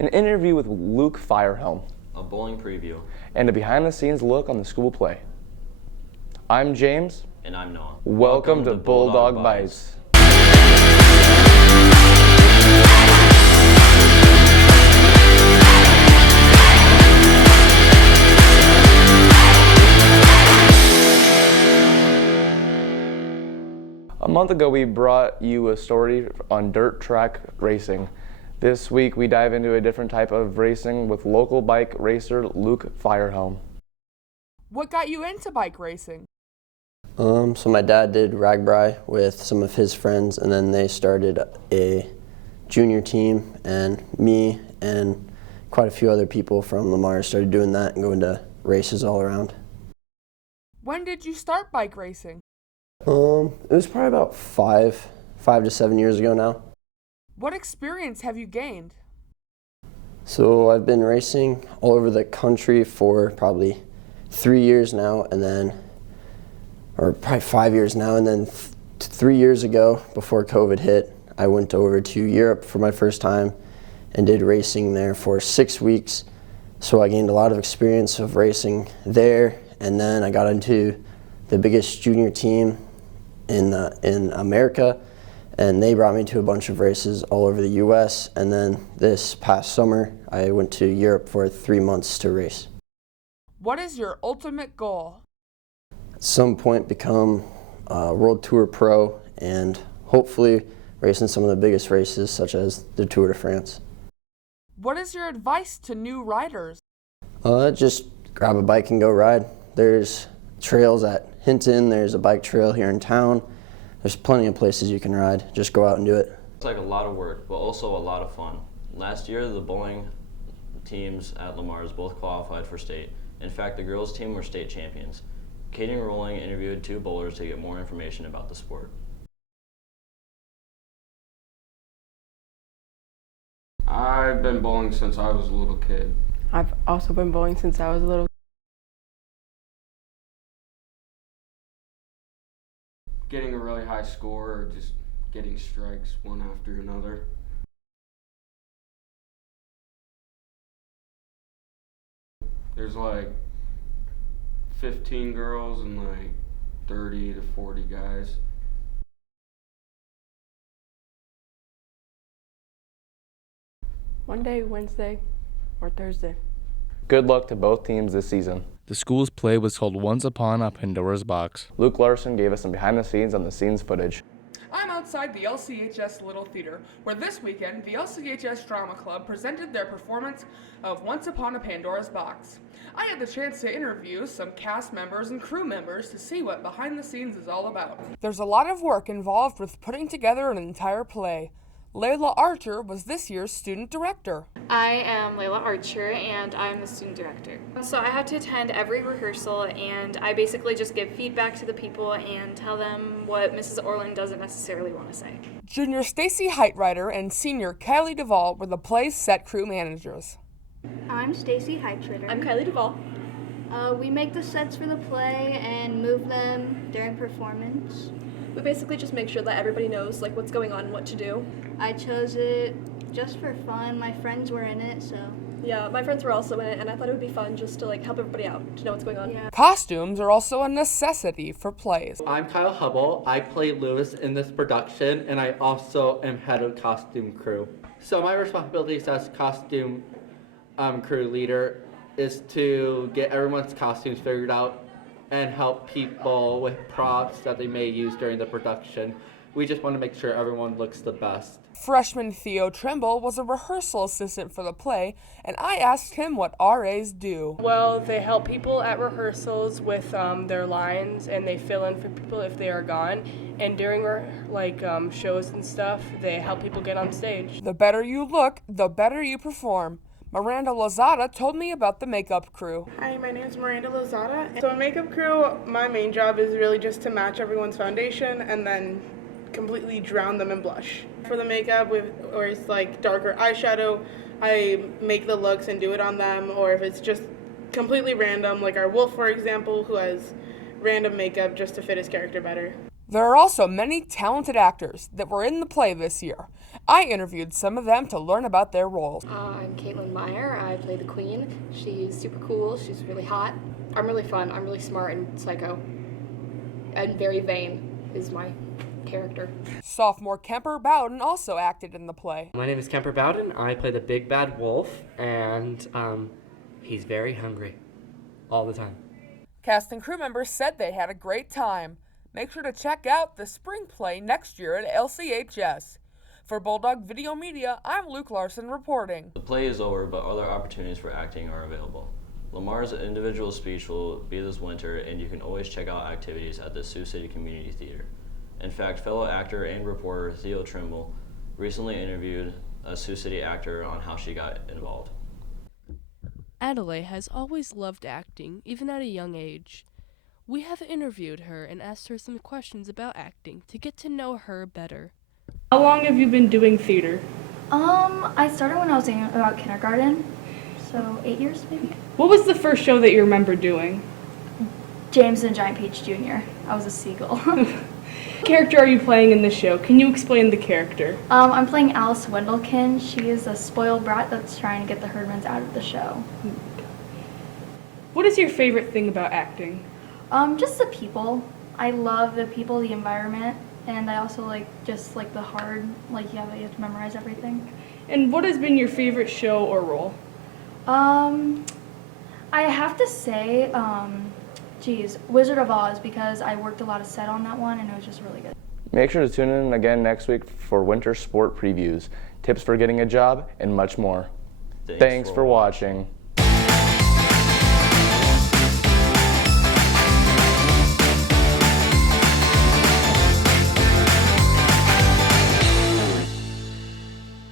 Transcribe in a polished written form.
An interview with Luke Feuerhelm, a bowling preview, and a behind-the-scenes look on the school play. I'm James. and I'm Noah. Welcome to Bulldog Bites. A month ago, we brought you a story on dirt track racing. This week, we dive into a different type of racing with local bike racer Luke Feuerhelm. What got you into bike racing? So my dad did ragbri with some of his friends, and then they started a junior team, and me and quite a few other people from Lamar started doing that and going to races all around. When did you start bike racing? It was probably about five to 7 years ago now. What experience have you gained? So I've been racing all over the country for probably 3 years now, or probably 5 years now, and then 3 years ago, before COVID hit, I went over to Europe for my first time and did racing there for 6 weeks. So I gained a lot of experience of racing there, and then I got into the biggest junior team in America, and they brought me to a bunch of races all over the US, and then this past summer I went to Europe for 3 months to race. What is your ultimate goal? At some point become a World Tour pro and hopefully race in some of the biggest races such as the Tour de France. What is your advice to new riders? Just grab a bike and go ride. There's trails at Hinton, there's a bike trail here in town. There's plenty of places you can ride. Just go out and do it. It's like a lot of work, but also a lot of fun. Last year, the bowling teams at Lamar's both qualified for state. In fact, the girls' team were state champions. Katie and Rowling interviewed 2 bowlers to get more information about the sport. I've been bowling since I was a little kid. I've also been bowling since I was a little. Getting a really high score or just getting strikes one after another. There's like 15 girls and like 30 to 40 guys. One day, Wednesday or Thursday. Good luck to both teams this season. The school's play was called Once Upon a Pandora's Box. Luke Larson gave us some behind-the-scenes on the scenes footage. I'm outside the LCHS Little Theater, where this weekend the LCHS Drama Club presented their performance of Once Upon a Pandora's Box. I had the chance to interview some cast members and crew members to see what behind the scenes is all about. There's a lot of work involved with putting together an entire play. Layla Archer was this year's student director. I am Layla Archer and I'm the student director. So I have to attend every rehearsal and I basically just give feedback to the people and tell them what Mrs. Orland doesn't necessarily want to say. Junior Stacy Heitreiter and senior Kylie Duvall were the play's set crew managers. I'm Stacy Heitreiter. I'm Kylie Duvall. We make the sets for the play and move them during performance. We basically just make sure that everybody knows like what's going on and what to do. I chose it just for fun. My friends were in it, so. Yeah, my friends were also in it, and I thought it would be fun just to like help everybody out, to know what's going on. Yeah. Costumes are also a necessity for plays. I'm Kyle Hubble. I play Lewis in this production, and I also am head of costume crew. So my responsibilities as costume crew leader is to get everyone's costumes figured out and help people with props that they may use during the production. We just want to make sure everyone looks the best. Freshman Theo Trimble was a rehearsal assistant for the play, and I asked him what RAs do. Well, they help people at rehearsals with their lines, and they fill in for people if they are gone. And during shows and stuff, they help people get on stage. The better you look, the better you perform. Miranda Lozada told me about the makeup crew. Hi, my name is Miranda Lozada. So in makeup crew, my main job is really just to match everyone's foundation and then completely drown them in blush. For the makeup, or it's like darker eyeshadow, I make the looks and do it on them, or if it's just completely random, like our wolf, for example, who has random makeup just to fit his character better. There are also many talented actors that were in the play this year. I interviewed some of them to learn about their roles. I'm Caitlin Meyer. I play the Queen. She's super cool. She's really hot. I'm really fun. I'm really smart and psycho. And very vain is my character. Sophomore Kemper Bowden also acted in the play. My name is Kemper Bowden. I play the big bad wolf, and he's very hungry all the time. Cast and crew members said they had a great time. Make sure to check out the spring play next year at LCHS. For Bulldog Video Media, I'm Luke Larson reporting. The play is over, but other opportunities for acting are available. Lamar's individual speech will be this winter, and you can always check out activities at the Sioux City Community Theater. In fact, fellow actor and reporter Theo Trimble recently interviewed a Sioux City actor on how she got involved. Adelaide has always loved acting, even at a young age. We have interviewed her and asked her some questions about acting to get to know her better. How long have you been doing theater? I started when I was in about kindergarten, so 8 years maybe. What was the first show that you remember doing? James and Giant Peach Jr. I was a seagull. What character are you playing in this show? Can you explain the character? I'm playing Alice Wendelkin. She is a spoiled brat that's trying to get the Herdmans out of the show. What is your favorite thing about acting? Just the people. I love the people, the environment, and I also like the hard, you have to memorize everything. And what has been your favorite show or role? I have to say, Wizard of Oz, because I worked a lot of set on that one and it was just really good. Make sure to tune in again next week for winter sport previews, tips for getting a job, and much more. Thanks for watching.